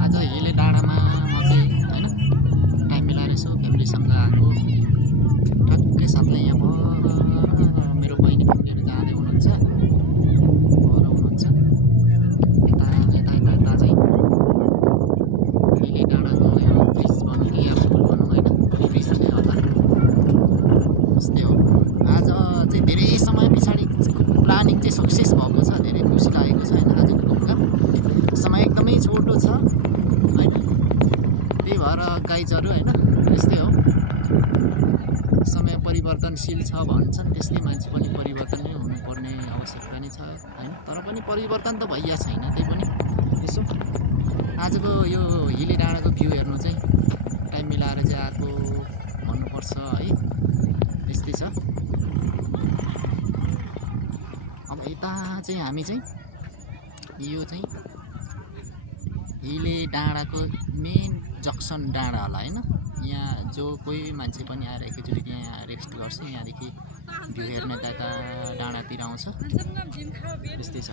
आज हिले डाँडामा म चाहिँ होइन टाइम मिलाएर यसो फ्यामिलीसँग आएको ठ्याक्कै साथलाई यहाँ मेरो बहिनी फ्यामिलीहरू जाँदै हुनुहुन्छ घर हुनुहुन्छ यता यता यता यता चाहिँ हिले डाँडाको यो ब्रिज भनौँ कि या पुल भनौँ होइन ब्रिज नै होला त्यस्तै हो। आज चाहिँ धेरै समय पछाडि प्लानिङ चाहिँ सक्सेस भएको छ, धेरै खुसी लागेको छ होइन। आजको घुमका समय एकदमै छोटो छ होइन, त्यही भएर गाइजहरू होइन त्यस्तै हो, समय परिवर्तनशील छ भन्छन्, त्यस्तै मान्छे पनि परिवर्तन नै हुनुपर्ने आवश्यकता नै छ होइन। तर पनि परिवर्तन त भइया छैन, त्यही पनि यसो आजको यो हिले डाँडाको भ्यू हेर्नु चाहिँ टाइम मिलाएर चाहिँ आएको भन्नुपर्छ है, त्यस्तै छ। अब यता चाहिँ हामी चाहिँ यो चाहिँ हिले डाँडाको मेन जक्सन डाँडा होला होइन। यहाँ जो कोही मान्छे पनि आएर एकैचोटि यहाँ रेस्ट गर्छ, यहाँदेखि भ्यू हेर्न यता डाँडातिर आउँछ, त्यस्तै छ।